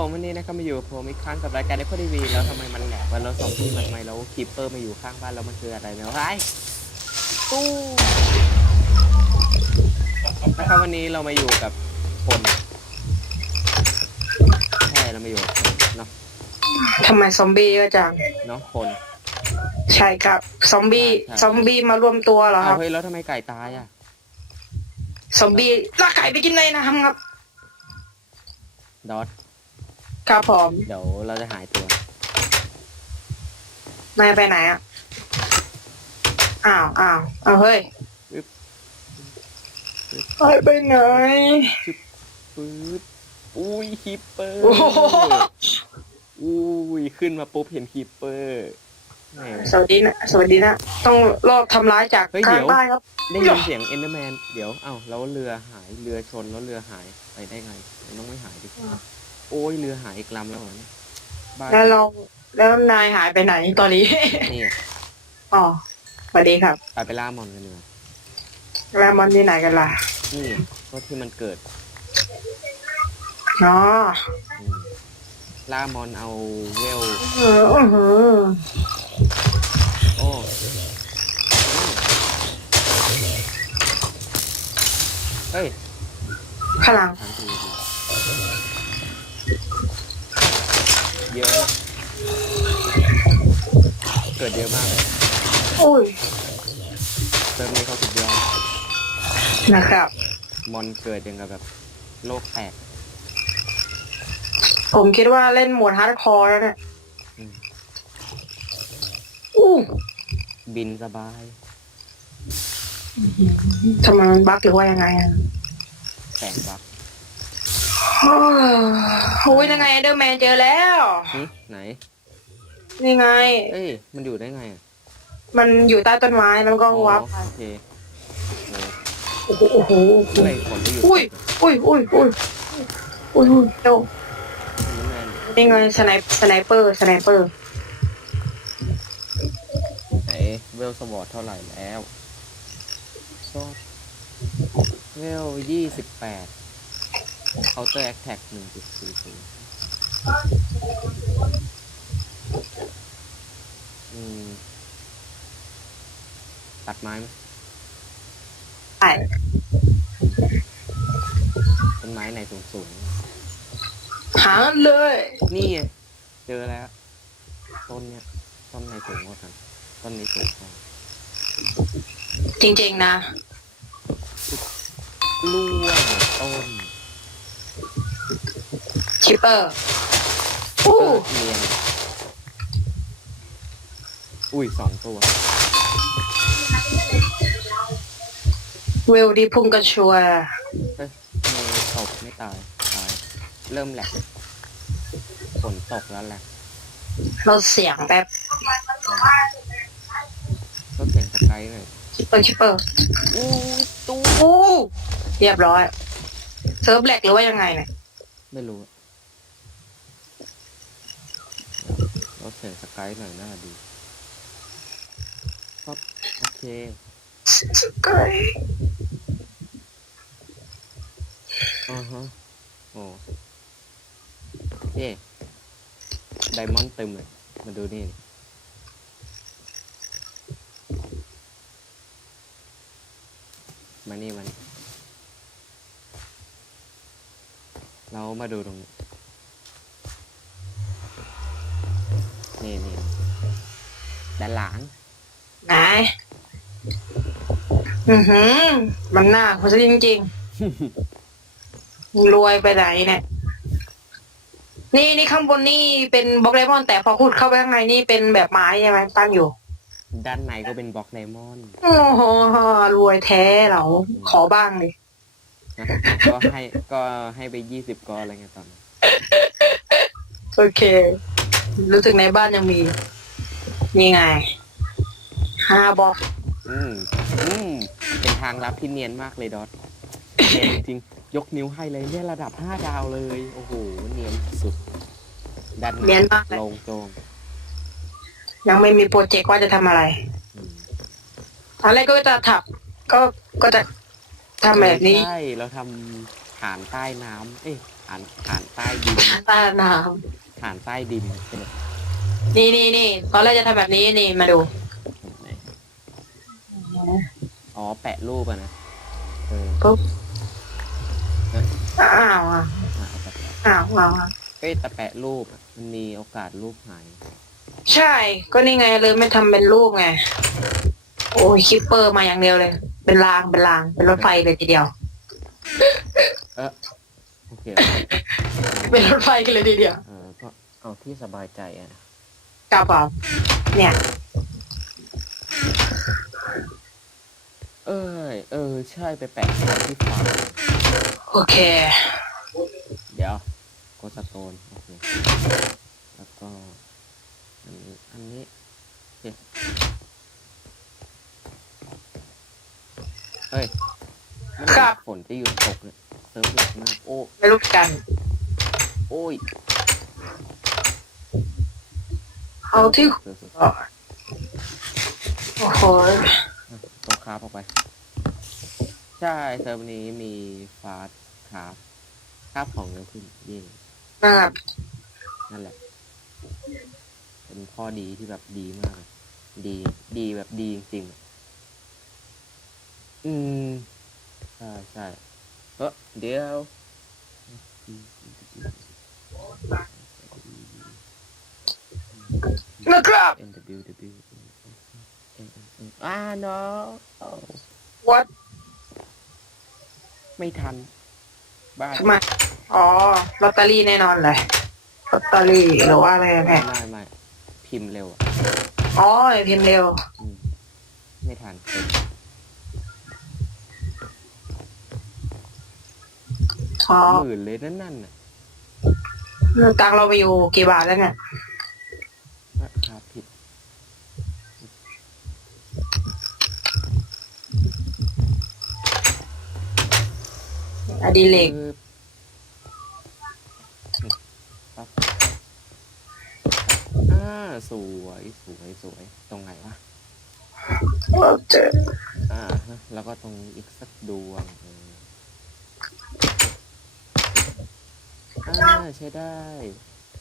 สวัสดีครับผมวันนี้นะครับมาอยู่กับผมอีกครั้งกับรายการเดฟทีวีแล้วทำไมมันแหลกวันเราสองที่มันทำไมแล้วคีปเปอร์มาอยู่ข้างบ้านแล้วมันคืออะไรเนาะไอ้ตู้นะครับวันนี้เรามาอยู่กับคนใช่เรามาอยู่กับคนเนาะทำไมซอมบี้เยอะจังเนาะคนใช่ครับซอมบี้ใช่ซอมบี้มารวมตัวเหรอคเอารับเฮ้ยแล้วทำไมไก่ตายอะซอมบี้ลากไก่ไปกินเลยนะครับดอท ครับผม เดี๋ยวเราจะหายตัวนายไปไหนอะ อ้าวอ้าวเอาเฮ้ยไปไปไหน ปื๊ดอุ้ยคีปเปอร์โอ้โห อุ้ยขึ้นมาปุ๊บเห็นคีปเปอร์แหม สวัสดีนะ สวัสดีนะ ต้องรอบทำร้ายจากเฮ้ยข้าเดี๋งยวบ้านครับ ได้ยินเสียงเอนเดอร์แมน เดี๋ยว เอ้าแล้วเรือหาย เรือชนแล้วเรือหาย ไปได้ไงมันต้องไม่หายดิ โอ้ยเรือหายอีกลำแล้วเหรอเนี่ยบ้าแล้วเราแล้วนายหายไปไหนตอนนี้ นี่อ๋อสวัสดีครับไปไปล่ามอนกันเนีกว่ยแล้วมันที่ไหนกันล่ะนี่ก็ที่มันเกิดอ๋ออืมล่ามอนเอาเวล เอออื้อหือโอ้เฮ้ย ข้างหลังถามจริงดิ เยอะ เกิดเยอะมากเลยอุ้ยเติมนี้เขาสุดยอดนะครับ มอนเกิดยังกับแบบโลกแตกผมคิดว่าเล่นโหมดฮาร์ดคอร์แล้วเนี่ยอืมอู้บินสบายทำไมมันบั๊กหรือว่ายังไงอะแสงบัก โอ้ยยังไงเดอร์แมนเจอแล้ว หึไหน นี่ไง เอ้ย มันอยู่ได้ไงอะมันอยู่ใต้ต้นไม้แล้วก็อ๋อวับไปโอเคโอ้โอ้โหโอ้โหด้วยขนที่อยู่อุ้ย อุ้ย อุ้ย อุ้ย อุ้ยอุ้ยเร็วนี่แมนนี่ไงสไนสไนเปอร์สไนเปอร์ ไหนเวลสวอตเท่าไหร่แล้วซอดเวลยี่สิบแปด เคาน์เตอร์แอคแท็กหนึ่งจุดสี่ศูนย์อืมตัดไม้ไหมใช่ต้นไม้ไหนสูงสูงหาเลยๆนี่ไงเจอแล้ว ต้นเนี้ยต้นไหนสูงกว่ากันต้นนี้สูงกว่าจริงๆนะล่วงต้น ชิปเปอร์เออู้อเนียนอุ้ยสองตัวเวลดีพุ่งกระชัวเฮ้ยมือตกไม่ตาย ตาย เริ่มแหลกฝนตกแล้วแหลกเราเสียงแบบก็เสียงสกายเลยชิปเปอร์ชิปเปอร์อู้ตู้อู้เรียบร้อย เซิร์ฟแหลกหรือว่ายังไงเนี่ย ไม่รู้อะ เราเสียงสกายหน่อยน่าดีปั๊บโอเคสกายอ่าฮะโอ้เย่ไดมอนด์เต็มเลย มาดูนี่ดิมานี่มัน เรามาดูตรงนี้ นี่นี่ด้านหลังไหนอือหือมันหน้าเขาซะจริงๆรวยไปไหนเนี่ยนี่นี่ข้างบนนี่เป็นบล็อกไดมอนด์แต่พอขุดเข้าไปข้างในนี่เป็นแบบไม้ใช่ไหมตั้งอยู่ ด้านในก็เป็นบล็อกไดมอนด์โอ้โหรวยแท้เราขอบ้างเลยนะก็ให้ก็ให้ไปยี่สิบกออะไรเงี้ยตอนนั้นโอเค รู้สึกในบ้านยังมีนี่ไงห้าบล็อกอืมอืมเป็นทางลับที่เนียนมากเลยดอทเนียนจริงๆยกนิ้วให้เลยเนี่ยระดับห้าดาวเลย โอ้โหเนียนสุดด้านหเนียนมากเลย ลงโจงยังไม่มีโปรเจกต์ว่าจะทำอะไรอืมอะไรก็จะถักก็ก็จะทำแบบนี้ใช่เราทำฐานใต้น้ำเอ้ยฐฐานฐานใต้ดินตาน้ ฐานใต้ดินเป็นแบบำนี่นี่นี่ตอนแรกจะทำแบบนี้นี่มาดูไหนอ๋อ แปะรูปอะนะ เออปุ๊บ อ้าวอะอะเอาแปะอ้าวอ้าวอะเอ้ยแต่แปะรูปอะมันมีโอกาสรูปหาย ใช่ ก็นี่ไงเลยไม่ทำเป็นรูปไง โอ้ยคิปเปอร์มาอย่างเดียวเลย เป็นรางเป็นรางเป็นรถไฟเลยทีเดียว เออโอเค เป็นรถไฟกันเลยทีเดียว เออก็เอาที่สบายใจอะนะกลับเปล่าเนี่ย เอ้ย เออ ใช่ไปแปะตรงที่ฟ้าโอเค เดี๋ยวโกสโตนโอเคแล้วก็ อันนี้อันนี้โอเคเฮ้ยมันครับ ฝนจะหยุดตกเนี่ยเซิร์ฟหนักมากโอ้ไม่รู้กัน โอ้ย เอาที่เซิร์ฟเซิร์ฟก่อนโอ้โหตัวคราฟออกไป ใช่เซิร์ฟนี้มีฟาสคราฟคราฟของเร็วขึ้นเย่นะครับนั่นแหละ เป็นข้อดีที่แบบดีมากเลยดีดีแบบดีจริงๆอืมใช่ใช่เออเดี๋ยว นะ ครับ N W W อ่า no what ไม่ทัน บ้าทำไมอ๋อลอตเตอรี่แน่นอนเลยลอตเตอรี่หรือว่าอะไรไม่แม่ไม่ไม่พิมพ์เร็วอะอ๋อพิมพ์เร็ว อืมไม่ทันเต็มอ๋อหมื่นเลยนั่นนั่นน่ะ ตังค์เราไปอยู่กี่บาทแล้วเนี่ย ราคาผิดอดีเลกปึ๊บนี่ปั๊บอ่าสวยสวยสวย ตรงไหนวะเจออ่าฮะแล้วก็ตรงอีกสักดวงเอออ่าใช้ได้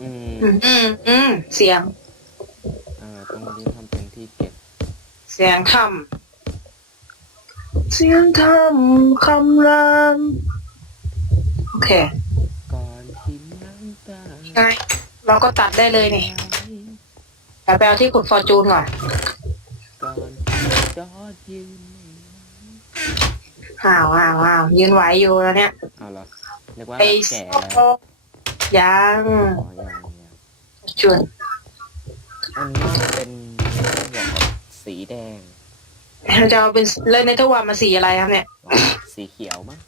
อืม อืม อืมอืมเสียง เออตรงนี้ทำเป็นที่เก็บ เสียงคำเสียงคำคำรามโอเคก่อนที่น้ำตาไงเราก็ตัดได้เลยนี่แต่ไปเอาที่ขุดฟอร์จูนก่อนก่อนที่จอดยืนห่าวห่าวห่าวยืนไหวอยู่แล้วเนี่ยเอาเหรอเรียกว่าไอ้แก่โซ่แล้วยังอ๋อยังยังชวนอันนี้ แดงเราจะเอาเป็นเล่นในทวารมาสีอะไรครับเนี่ยสีเขียวมั้ง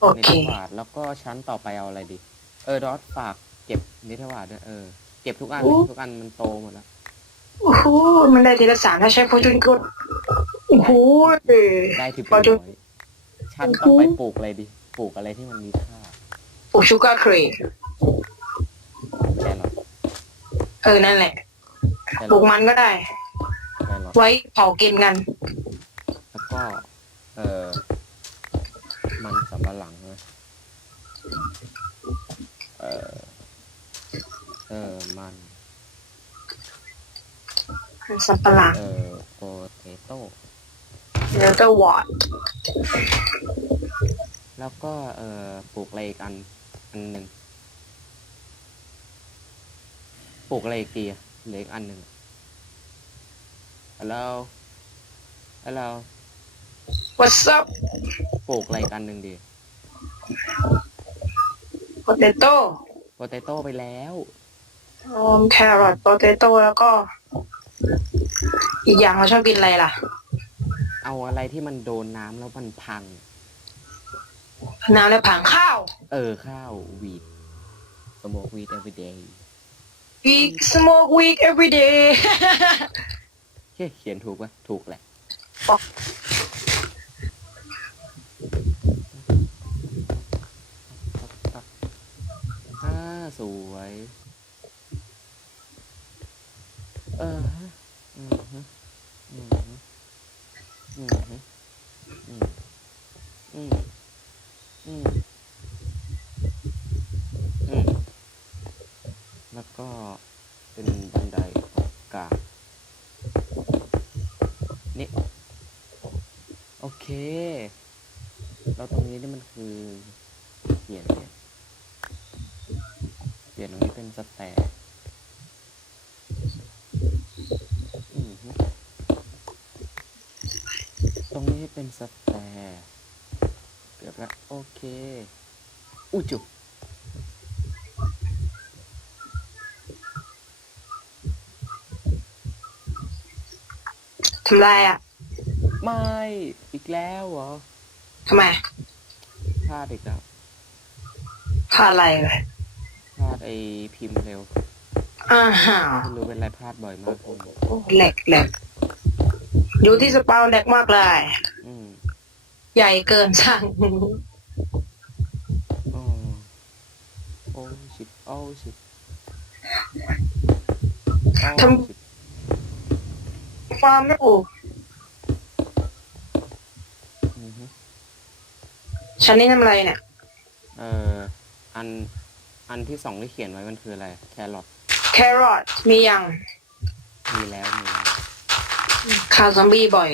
โอนิเคทวาดแล้วก็ชั้นต่อไปเอาอะไรดี เออดอทฝากเก็บนิทวาดด้วยเออเก็บทุกอันเลยทุกอันมันโตหมดแล้วโอ้โหมันได้ทีละสามถ้าใช้ฟอร์จูนกดโอ้โห ได้ที่พอร้จะอยชั้นต่อไปปลูกอะไรดีปลูกอะไรที่มันมีค่าโอ้ชูการ์เครดแครอทเออนั่นแหละแคปลูรกอทมันก็ได้แครอท ไว้เผากินกัน แล้วก็ เออมันสำปะหลังนะเออเออมัน สับปะหลังเออโปเตโต้แล้วก็วอดแล้วก็เออปลูกอะไรอีกอัน อันหนึ่งปลูกอะไรอีกดีอะเหลืออีกอันหนึ่งฮัล โหลฮัลโหล What's up ปลูกอะไรอีกอันหนึ่งดี potato โปเตโต้ไปแล้วอมแครอท potato แล้วก็ อีกอย่างเราชอบกินอะไรล่ะ เอาอะไรที่มันโดนน้ำแล้วมันพัง น้ำและผังข้าว เออข้าววีดสโมกวีด every day we smoke weed every day เฮ้ยเขียนถูกปะถูกแหละอ่าสวย เออฮะอืมฮะอืมฮะอืมฮ เราตรงนี้นี่มันคือเปลี่ยนเปลี่ยนตรงนี้เป็นสแตร์ตรงนี้เป็นสแตร์เกือบแล้วโอเคอู้จุทำไรอะ ไม่ อีกแล้วเหรอ ทำไมพลาดอีกแล้วพลาดอะไรเลยพลาดไอพิมพ์เร็วอ้าวไม่รู้เป็นไรพลาดบ่อยมากคุณแหลกแหลกอยู่ที่สปาวแหลกมากเลย อืมใหญ่เกินช่างโอ้โอ้ชิบโอ้ชิบทโอ้ชิบฟาร์มไม่ถูก ฉันนี่ทำอะไรเนี่ย เอ่ออันอันที่สองที่เขียนไว้มันคืออะไร แครอทแครอทมียังมีแล้วมีแล้วข่าวซอมบี้บ่อย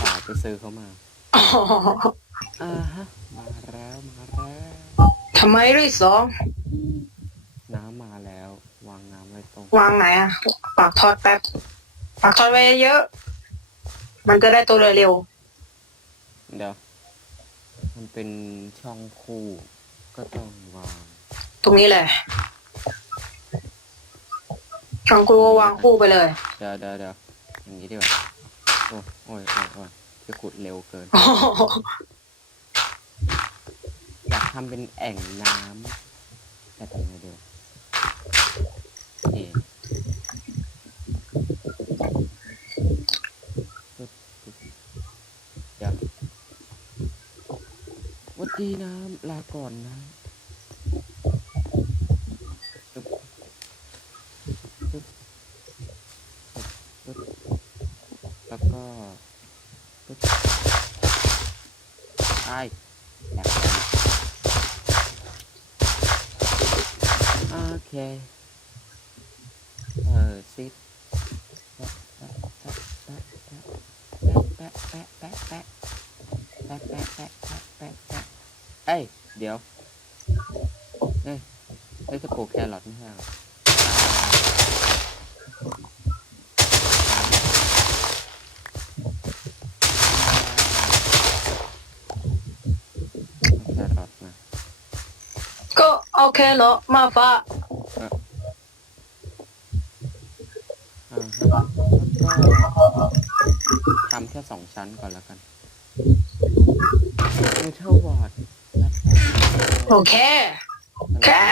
ฝ่ายไปซื้อเขามาอ๋ออ่าฮะมาแล้วมาแล้วทำไมด้วยสองน้ำมาแล้ว วางน้ำไว้ตรงวางไหนอะปากทอดแป๊บปากทอดไว้เยอะ มันจะได้ตัวเร็วเดี๋ยว มันเป็นช่องคู่ก็ต้องวางๆตรงนี้เลยช่องครูก็วางคู่ไปเลย เดี๋ยวเดี๋ยวเดี๋ยวอย่างนี้ดีกว่าโอ้โอ้ยโอ้ยโอ้ยจะขุดเร็วเกินอ๋ออยากทำเป็นแอ่งน้ำแต่ทำไงเดียวเอ๊ะปึ๊บปึ๊บเดี๋ยววั ดีน้ำลาก่อนนะแล้วก็ไอ้โอเค เออซิปแปะแปะแปะแปะแปะแปะแปะแปะแปะ เดี๋ยว เอ้ยเอ้ยจะปลูกแครอทไม่ใช่เหรอเอาแครอทมาก็โอเคเหรอมาฟ้าอ่าฮะแล้วก็ทำแค่สองชั้นก่อนแล้วกันดูเท่าวอร์ดยัดไป โอเค แค่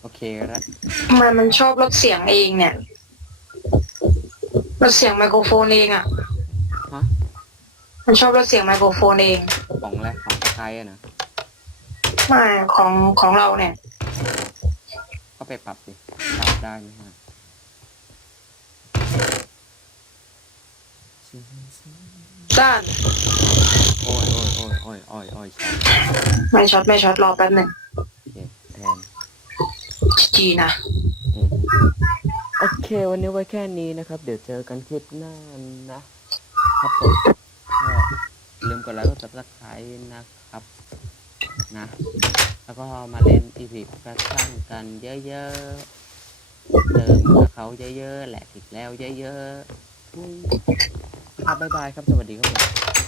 โอเคแล้วทำไมมันชอบลดเสียงเองเนี่ยลดเสียงไมโครโฟนเองอะ่ะ ฮะมันชอบลดเสียงไมโครโฟนเอง ของอะไรของตะไคร้อะนะไม่ของของเราเนี่ย ก็ไปปรับดิปรับได้ไหมฮะ ด้าน โอ้ยโอ้ยโอ้ยโอ้ยโอ้ยโอ้ยใช่ไม่ช็อตไม่ช็อตรอแป๊บหนึ่งโอเคแทนจีนะ อืมโอเค วันนี้ไว้แค่นี้นะครับ เดี๋ยวเจอกันคลิปหน้านะครับผมก็อย่าลืมกดไลค์กด subscribe นะครับนะ แล้วก็มาเล่นอีพีแฟชั่นกันเยอะๆเติมกับเขาเยอะๆแหลกอีกแล้วเยอะๆ อุ้ยครับบายบายครับ สวัสดีครับผม